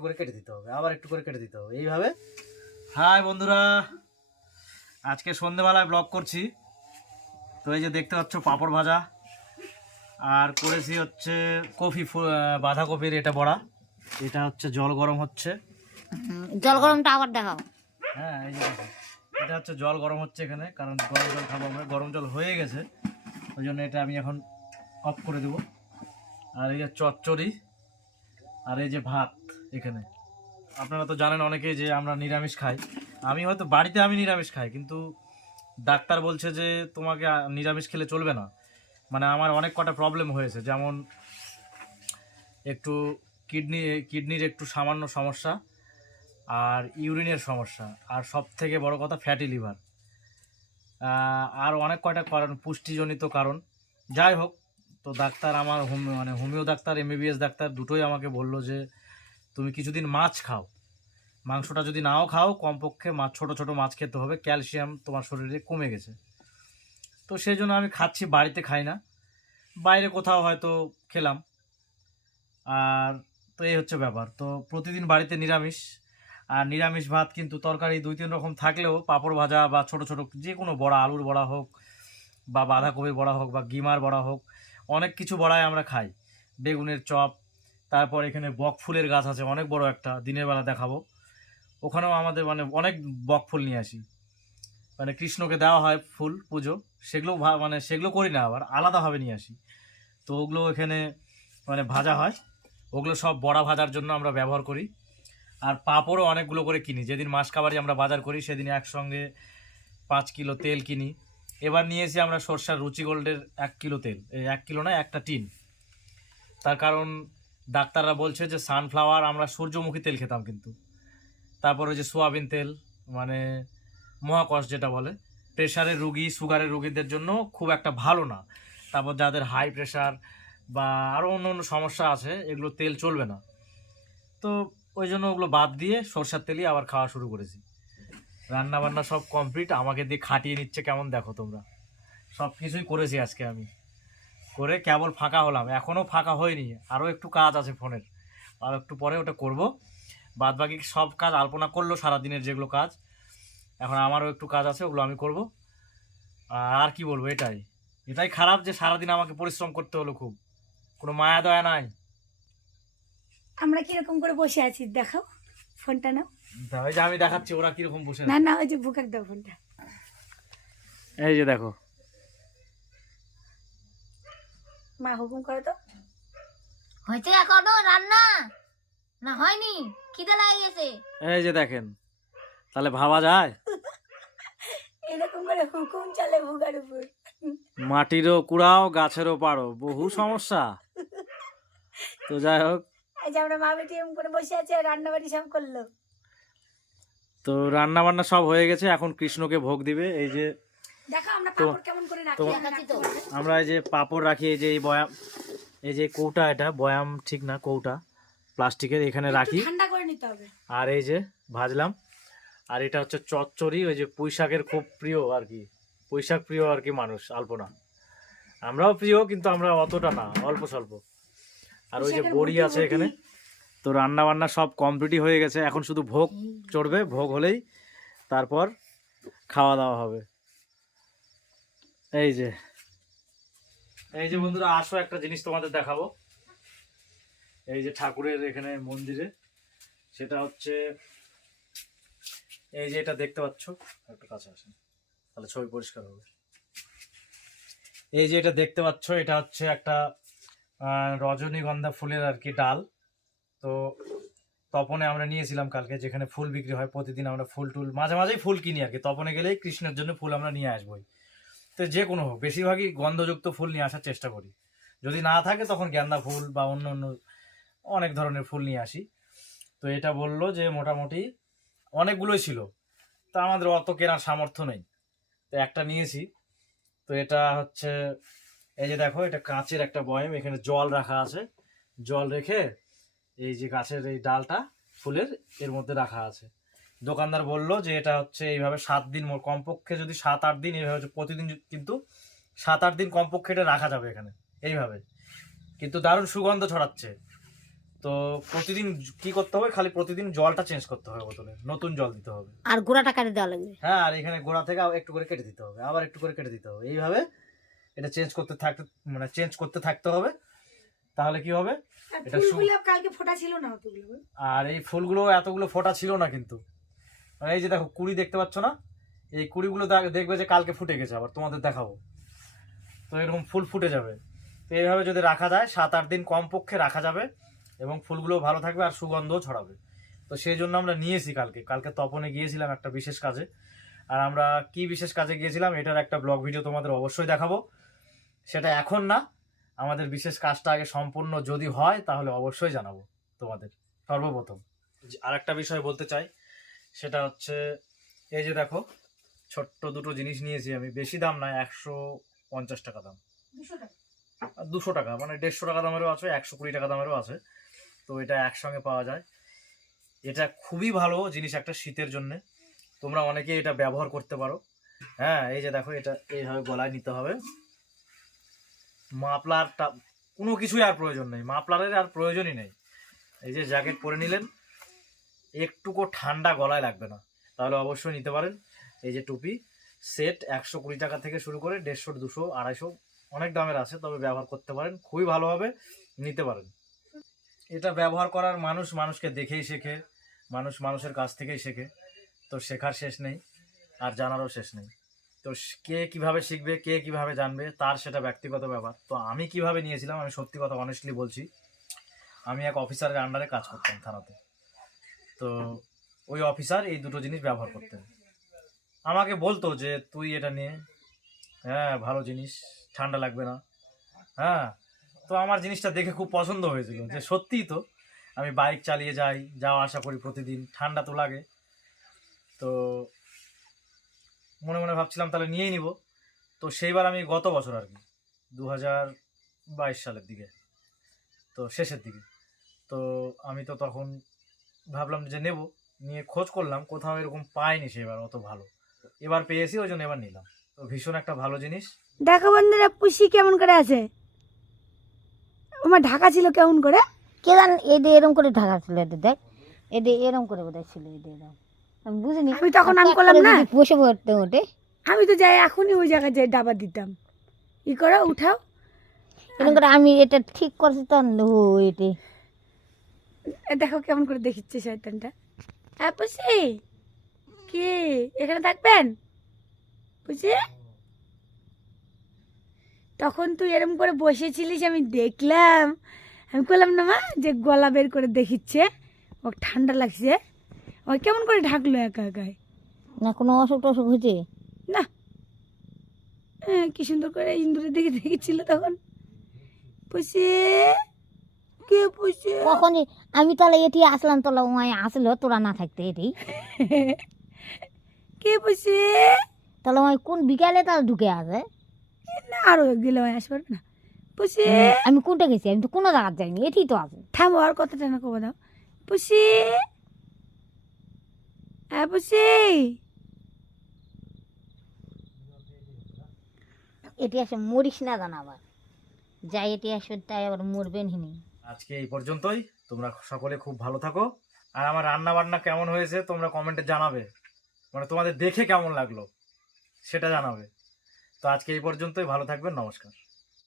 একটু করে কেটে দিতে হবে আবার একটু করে কেটে দিতে হবে। এইভাবে। হাই বন্ধুরা আজকে সন্ধেবেলায় ব্লগ করছি। তো এই যে দেখতে পাচ্ছ পাঁপড় ভাজা। আর করেছি হচ্ছে কফি বাঁধাকপির এটা বড়া। এটা হচ্ছে জল গরম হচ্ছে। জল গরমটা আবার দেখাও। হ্যাঁ এই যে এটা হচ্ছে জল গরম হচ্ছে এখানে কারণ গরম জল খাব আমরা। গরম জল হয়ে গেছে ওই জন্য এটা আমি এখন অফ করে দেবো। আর এই যে চচ্চড়ি আর এই যে ভাত। এখানে। আপনারা তো জানেন অনেকেই যে আমরা নিরামিষ খাই। আমি হয়তো বাড়িতে আমি নিরামিষ খাই, কিন্তু ডাক্তার বলছে যে তোমাকে নিরামিষ খেলে চলবে না। মানে আমার অনেক কটা প্রবলেম হয়েছে, যেমন একটু কিডনি, কিডনির একটু সামান্য সমস্যা আর ইউরিনের সমস্যা, আর সব থেকে বড় কথা ফ্যাটি লিভার আর অনেক কয়টা কারণ, পুষ্টিজনিত কারণ। যাই হোক, তো ডাক্তার আমার হোম মানে হোমিও ডাক্তার এমবিবিএস ডাক্তার দুটোই আমাকে বলল যে তুমি কিছুদিন মাছ খাও। মাংসটা যদি নাও খাও, কমপক্ষে মাছ ছোট ছোট মাছ খেতে হবে। ক্যালসিয়াম তোমার শরীরে কমে গেছে। তো সেই জন্য আমি খাচ্ছি, বাড়িতে খাই না। বাইরে কোথাও হয়তো খেলাম। আর তো এই হচ্ছে ব্যাপার। তো প্রতিদিন বাড়িতে নিরামিষ। আর নিরামিষ ভাত কিন্তু তরকারি দুই, তিন রকম থাকলেও পাঁপড় ভাজা বা ছোট ছোট যে কোনো বড়া, আলুর বড়া হোক বা বাঁধাকপির বড়া হোক বা গিমার বড়া হোক, অনেক কিছু বড়াই আমরা খাই। বেগুনের চপ তারপর এখানে বক ফুলের গাছ আছে, অনেক বড় একটা, দিনের বেলা দেখাবো। ওখানেও আমাদের মানে অনেক বক ফুল নিয়ে আসি। মানে কৃষ্ণকে দেওয়া হয় ফুল, পুজো, সেগুলো মানে সেগুলো করি না আবার, আলাদাভাবে নিয়ে আসি। তো ওগুলো এখানে মানে ভাজা হয়। ওগুলো সব বড়া ভাজার জন্য আমরা ব্যবহার করি। আর পাঁপড়ও অনেকগুলো করে কিনি। যেদিন মাস কাবারি আমরা বাজার করি, সেদিন একসঙ্গে পাঁচ কিলো তেল কিনি। এবার নিয়েছি আমরা সর্ষার রুচি গোল্ডের এক কিলো তেল। এক কিলো না, একটা টিন। তার কারণ ডাক্তাররা বলছে যে সানফ্লাওয়ার আমরা সূর্যমুখী তেল খেতাম কিন্তু। তারপরে যে সোয়াবিন তেল মানে মহাকষ যেটা বলে প্রেশারের রুগী সুগারের রুগীদের জন্য খুব একটা ভালো না। তারপর যাদের হাই প্রেশার বা আরও অন্য অন্য সমস্যা আছে, এগুলো তেল চলবে না। তো ওই জন্য ওগুলো বাদ দিয়ে সরষার তেলই আবার খাওয়া শুরু করেছি। রান্না বান্না সব কমপ্লিট আমাকে দিয়ে খাটিয়ে নিচ্ছে কেমন দেখো তোমরা। সব কিছুই করেছি আজকে আমি। করে কেবল ফাঁকা হলাম। এখনও ফাঁকা হয়নি। আরও একটু কাজ আছে ফোনের। আর একটু পরে ওটা করব। বাদ বাকি সব কাজ আলপনা করল সারাদিনের যেগুলো কাজ। এখন আমারও একটু কাজ আছে ওগুলো আমি করব। আর কি বলব এটাই। এটাই খারাপ যে সারাদিন আমাকে পরিশ্রম করতে হলো খুব। কোনো মায়া দয়া নাই। আমরা কীরকম করে বসে আছি দেখাও ফোনটা নাও। ওই যে আমি দেখাচ্ছি ওরা কীরকম বসে না না ওই যে বুকাক দাও ফোনটা। এই যে দেখো মা হুকুম করে তো। হয়েছে এখনও রান্না? না হয়নি? খিদে লাগে গেছে এই যে দেখেন তাহলে ভাবা যায়? এরকম করে হুকুম চলে বুকার উপর। মাটিরও কুড়াও গাছেরও পারো বহু সমস্যা। তো যাই হোক। আজ আমরা মা বেটি করে বসে আছি রান্না বাড়ি সব করল। তো রান্না বান্না সব হয়ে গেছে এখন কৃষ্ণকে ভোগ দিবে। এই যে তো- তো- আমরা এই যে পাপড় রাখি এই যে এই বয়াম এই যে কৌটা এটা বয়াম ঠিক না কৌটা প্লাস্টিকের এখানে রাখি। ঠান্ডা করে নিতে হবে। আর এই যে ভাজলাম আর এটা হচ্ছে চচ্চড়ি ওই যে পুঁই শাকের খুব প্রিয় আর কি পুঁই শাক প্রিয় আর কি মানুষ আলপনা। আমরাও প্রিয় কিন্তু আমরা অতটা না অল্প স্বল্প। আর ওই যে বড়ি আছে এখানে তো রান্না বান্না সব কমপ্লিটই হয়ে গেছে। এখন শুধু ভোগ চড়বে ভোগ হলেই তারপর খাওয়া দাওয়া হবে। এই যে। এই যে বন্ধুরা, আসো একটা জিনিস তোমাদের দেখাবো। এই যে ঠাকুরের এখানে মন্দিরে, সেটা হচ্ছে, এই যে এটা দেখতে পাচ্ছ। একটু কাছে আসেন, তাহলে ছবি পরিষ্কার হবে। এই যে এটা দেখতে পাচ্ছ, এটা হচ্ছে একটা রজনীগন্ধা ফুলের আর কি ডাল। তো তপনে আমরা নিয়েছিলাম কালকে, যেখানে ফুল বিক্রি হয়, প্রতিদিন আমরা ফুল টুল, মাঝে মাঝেই ফুল কিনি আর কি। তপনে গেলেই কৃষ্ণের জন্য ফুল আমরা নিয়ে আসবোই। তো যে কোনো হোক, বেশিরভাগই গন্ধযুক্ত ফুল নিয়ে আসার চেষ্টা করি। যদি না থাকে তখন গেন্দা ফুল বা অন্য অন্য অনেক ধরনের ফুল নিয়ে আসি। তো এটা বলল যে মোটামুটি অনেকগুলোই ছিল। তো আমাদের অত কেনার সামর্থ্য নেই। তো একটা নিয়েছি। তো এটা হচ্ছে, এই যে দেখো, এটা কাঁচের একটা বয়ম। এখানে জল রাখা আছে। জল রেখে এই যে গাছের এই ডালটা ফুলের এর মধ্যে রাখা আছে। দোকানদার বলল যে এটা হচ্ছে এইভাবে সাত দিন কমপক্ষে যদি সাত আট দিন এইভাবে হচ্ছে প্রতিদিন কিন্তু সাত আট দিন কমপক্ষে এটা রাখা যাবে এখানে এইভাবে। কিন্তু দারুণ সুগন্ধ ছড়াচ্ছে। তো প্রতিদিন কি করতে হবে? খালি প্রতিদিন জলটা চেঞ্জ করতে হবে বোতলে নতুন জল দিতে হবে। আর গোড়াটা কাটে দেওয়া লাগবে। হ্যাঁ আর এখানে গোড়া থেকে আবার একটু করে কেটে দিতে হবে আবার একটু করে কেটে দিতে হবে। এইভাবে এটা চেঞ্জ করতে থাকতে মানে চেঞ্জ করতে থাকতে হবে। তাহলে কি হবে? এটা ফুলগুলো কালকে ফোটা ছিল না আর এই ফুলগুলো এতগুলো ফোটা ছিল না কিন্তু। মানে এই যে দেখো কুড়ি দেখতে পাচ্ছ না? এই কুড়িগুলো দেখ- দেখবে যে কালকে ফুটে গেছে, আবার তোমাদের দেখাবো। তো এরকম ফুল ফুটে যাবে। তো এইভাবে যদি রাখা যায়, সাত আট দিন কমপক্ষে রাখা যাবে এবং ফুলগুলো ভালো থাকবে আর সুগন্ধও ছড়াবে। তো সেই জন্য আমরা নিয়েছি কালকে। কালকে তপনে গিয়েছিলাম একটা বিশেষ কাজে। আর আমরা কি বিশেষ কাজে গিয়েছিলাম, এটার একটা ব্লগ ভিডিও তোমাদের অবশ্যই দেখাবো। সেটা এখন না, আমাদের বিশেষ কাজটা আগে সম্পূর্ণ যদি হয়, তাহলে অবশ্যই জানাব তোমাদের। সর্বপ্রথম। আর একটা বিষয় বলতে চাই সেটা হচ্ছে এই যে দেখো ছোট্ট দুটো জিনিস নিয়েছি আমি। বেশি দাম নয় একশো পঞ্চাশ টাকা দাম। দুশো টাকা? আর দুশো টাকা মানে দেড়শো টাকা দামেরও আছে একশো কুড়ি টাকা দামেরও আছে। তো এটা একসঙ্গে পাওয়া যায়। এটা খুবই ভালো জিনিস একটা শীতের জন্যে। তোমরা অনেকে এটা ব্যবহার করতে পারো। হ্যাঁ এই যে দেখো এটা এইভাবে গলায় নিতে হবে। মাপলারটা কোনো কিছুই আর প্রয়োজন নেই। মাপলারের আর প্রয়োজনই নেই। এই যে জ্যাকেট পরে নিলেন একটুকু ঠান্ডা গলায় লাগবে না। তাহলে অবশ্যই নিতে পারেন। এই যে টুপি, সেট একশো কুড়ি টাকা থেকে শুরু করে দেড়শো, দুশো, আড়াইশো, অনেক দামের আছে, তবে ব্যবহার করতে পারেন। খুবই ভালোভাবে নিতে পারেন। এটা ব্যবহার করার মানুষ মানুষকে দেখেই শেখে, মানুষ মানুষের কাছ থেকেই শেখে। তো শেখার শেষ নেই, আর জানারও শেষ নেই। তো কে কীভাবে শিখবে, কে কীভাবে জানবে, তার সেটা ব্যক্তিগত ব্যাপার। তো আমি কীভাবে নিয়েছিলাম, আমি সত্যি কথা অনেস্টলি বলছি, আমি এক অফিসারের আন্ডারে কাজ করতাম থানাতে। তো ওই অফিসার এই দুটো জিনিস ব্যবহার করতেন। আমাকে বলতো যে, তুই এটা নিয়ে হ্যাঁ ভালো জিনিস, ঠান্ডা লাগবে না। হ্যাঁ তো আমার জিনিসটা দেখে খুব পছন্দ হয়েছিল যে, সত্যিই তো, আমি বাইক চালিয়ে যাই, যাওয়া আসা করি প্রতিদিন, ঠান্ডা তো লাগে। তো মনে মনে ভাবছিলাম তাহলে নিয়েই নিব। তো সেইবার আমি গত বছর আর কি দু হাজার বাইশ সালের দিকে, তো শেষের দিকে। তো আমি তো তখন ভাবলাম যে নেব নিয়ে খোঁজ করলাম কোথাও এরকম পাইনি সেবার অত ভালো। এবার পেয়েছি ওই জন্য এবার নিলাম। তো ভীষণ একটা ভালো জিনিস। দেখো বন্ধুরা পুষি কেমন করে আছে? আমার ঢাকা ছিল কেমন করে? কে জান এদে এরম করে ঢাকা ছিল এদে দেখ এদে এরম করে বোধহয় ছিল এদে এরম। আমি বুঝিনি। আমি তখন আমি করলাম না। বসে পড়তে ওঠে আমি তো যাই এখনই ওই জায়গায় যাই ডাবা দিতাম। ই করো উঠাও। এরকম করে আমি এটা ঠিক করছি তো এটি দেখো কেমন করে দেখিচ্ছে শয়তানটা। হ্যাঁ পুষি কি এখানে থাকবেন? পুষি তখন তুই এরকম করে বসেছিলিস আমি দেখলাম। আমি বললাম না মা যে গলা বের করে দেখিচ্ছে ও ঠান্ডা লাগছে। ও কেমন করে ঢাকলো একা একাই। না কোনো অসুখ টসুখ হয়েছে? না। হ্যাঁ, কি সুন্দর করে ইন্দুরের দিকে দেখেছিল তখন। পুষি কে পুষি? কখন আমি তাহলে এটি আসলাম তাহলে ওমায় আসলো তোরা না থাকতে এটি। কে পুষি? তাহলে ওই কোন বিকালে তাহলে ঢুকে আসে? না আরও গেলে হয় আসবে না। পুষি? আমি কোনটা গেছি? আমি তো কোনো জায়গায় যাইনি এটি তো আছে। থামো আর কথাটা না কবে দাও। পুষি? হ্যাঁ পুষি? এটি আসে মরিস না জান আবার যাই এটি আসবে তাই আবার মরবেন হিনি আজকে এই পর্যন্তই। তোমরা সকলে খুব ভালো থাকো। আর আমার রান্না বান্না কেমন হয়েছে তোমরা কমেন্টে জানাবে। মানে তোমাদের দেখে কেমন লাগল, সেটা জানাবে। তো আজকে এই পর্যন্তই। ভালো থাকবেন, নমস্কার।